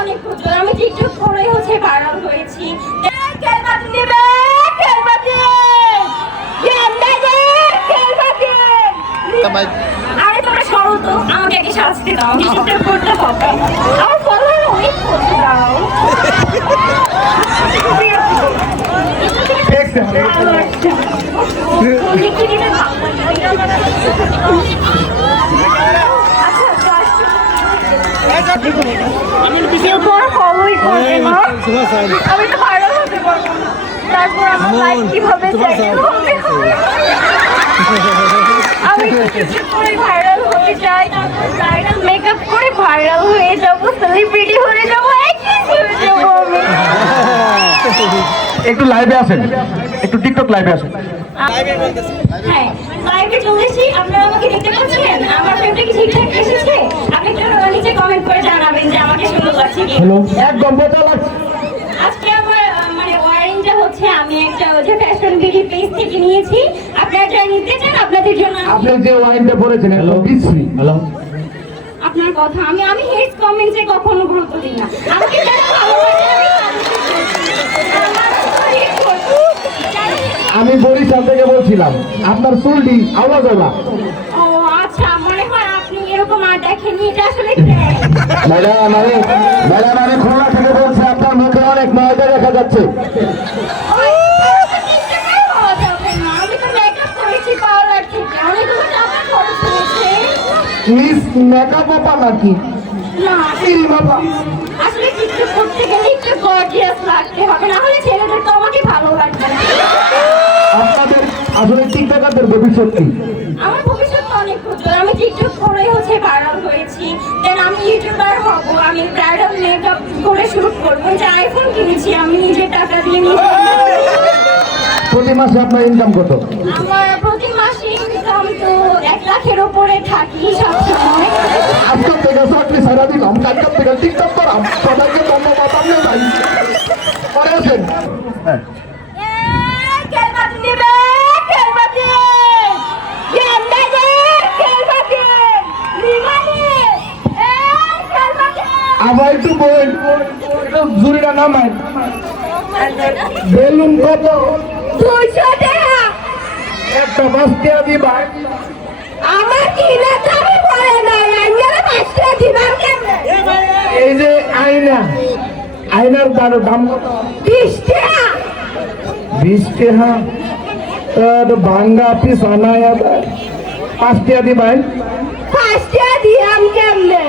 অনেক উজ্জ্বল। আমি টিকটক করে ভাইরাল হয়েছি। আরে তোমরা সরো তো, আমাকে আগে শাস্তি দাও, আমি টিকটক করতে হবে। আমার ফলোয়ার অনেক করতে দাও। আমি তো ভাইরাল হতে পারবো না, তারপর আমার লাইফ কিভাবে আমি ভাইরাল হতে চাই, ব্রাইডাল মেকআপ করে ভাইরাল হয়ে যাবো, সেলিব্রিটি হয়ে যাবো, একটু লাইভে আসেন, একটু টিকটক লাইভে আসেন। হ্যাঁ, লাইভে চলেছি, আপনারা আমাকে দেখতে পাচ্ছেন? আমার ফেভারিট কি ঠিকঠাক এসেছে? আপনি একটু নিচে কমেন্ট করে জানাবেন যে আমাকে সুন্দর লাগছে কি। হ্যালো, একদম বোঝা লাগছে। আজকে আমার মানে ওয়ারিংটা হচ্ছে আমি একটা যে ফ্যাশন বিডি পেজ থেকে নিয়েছি। আপনারা যারা নিতে চান আপনাদের জন্য আপনি যে ওয়াইনটা পরেছেন একদম বিশ্রী। হ্যালো, আপনার কথা আমি হেড কমেন্টে কখনো গুরুত্ব দিই না। আমাকে যারা ভালোবাসে আমি বরিশাল থেকে বলছিলাম, আপনার চুলটি আওয়াজ হলো। ও আচ্ছা, মনে হয় আপনি এরকম আর দেখেননি, এটা আসলে ম্যাডাম আমি খুলনা থেকে বলছি, আপনার মুখে অনেক ময়দা দেখা যাচ্ছে। মিস মেকআপ বাবা নাকি? আসলে টিকটক করতে গেলে একটু গর্জিয়াস লাগতে হবে, না হলে ছেলেদের তো আমাকে ভালো লাগবে না। আপনাদের আসলে টিকটকারদের ভবিষ্যৎ কি? আমার ভবিষ্যৎ অনেক উজ্জ্বল। আমি টিকটক করে ভাইরাল হয়েছি, দেন আমি ইউটিউবার হব, আমি ব্রাইডাল মেকআপ করে শুরু করবো, যে আইফোন কিনেছি আমি নিজের টাকা দিয়ে। প্রতি মাসে আপনার ইনকাম কত? আমার প্রতি মাসে ইনকাম তো 1 লাখের উপরে থাকি সবসময়। আজকাল থেকে চাকরি ছাড়া দিলাম, কালকার থেকে টিকটক করাম। সবাইকে ধন্যবাদ। আপনি ভাই পরে আছেন। হ্যাঁ, আবার একটু বই জুড়িটা নামাই। বেলুন কত? 200 টাকা। একটা বাস্তিয়া দিবা। আমার কিনা দামে পড়ে না, আইনারে 5 টাকা দিবার কেমনে? এই যে আয়নার দাম কত? 20 টাকা। 20 টাকা? তো ভাঙ্গা পিস আনায় 5 টাকা দিবাই। 5 টাকা দিয়াম কেমনে?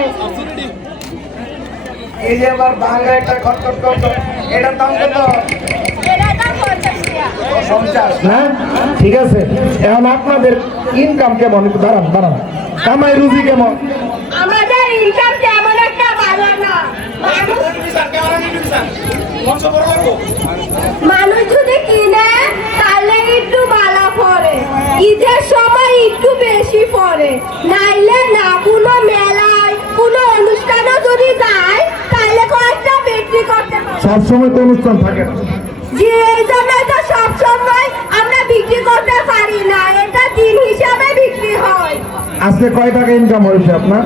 এই যে আবার ভাঙ্গা একটা খটখট করতো, এটার দাম কত? এটার দাম 50 টাকা। 50 না? ঠিক আছে, এখন আপনাদের ইনকাম কেমন? একটু দাঁড়ান, কামাই রুজি কেমন? আমাদের ইনকাম তেমন একটা ভালো না। মানুষ যদি কিনে তাহলে একটু ভালো পড়ে, ঈদের সময় একটু বেশি পড়ে, নাইলে না। কোনো মেলায় কোনো অনুষ্ঠানও যদি যায় তাহলে কয়েকটা বিক্রি করতে পারে। সবসময় তো অনুষ্ঠান থাকে না। যে এই জন্যই তো সবসময় আমরা বিক্রি করতে পারি না, এটা দিন হিসাবে বিক্রি হয়। আজকে কয় টাকা ইনকাম হয়েছে আপনার?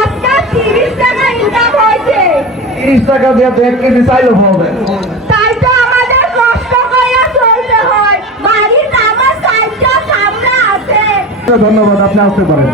আজকে 30 টাকা ইনকাম হয়েছে। 30 টাকা দিয়ে তো 1 কেজি চাইলে হবে। তাই তো আমাদের কষ্ট করে চলতে হয়। বাড়িতে আমার সাইডটা সামনে আছে। ধন্যবাদ, আপনি আসতে পারেন।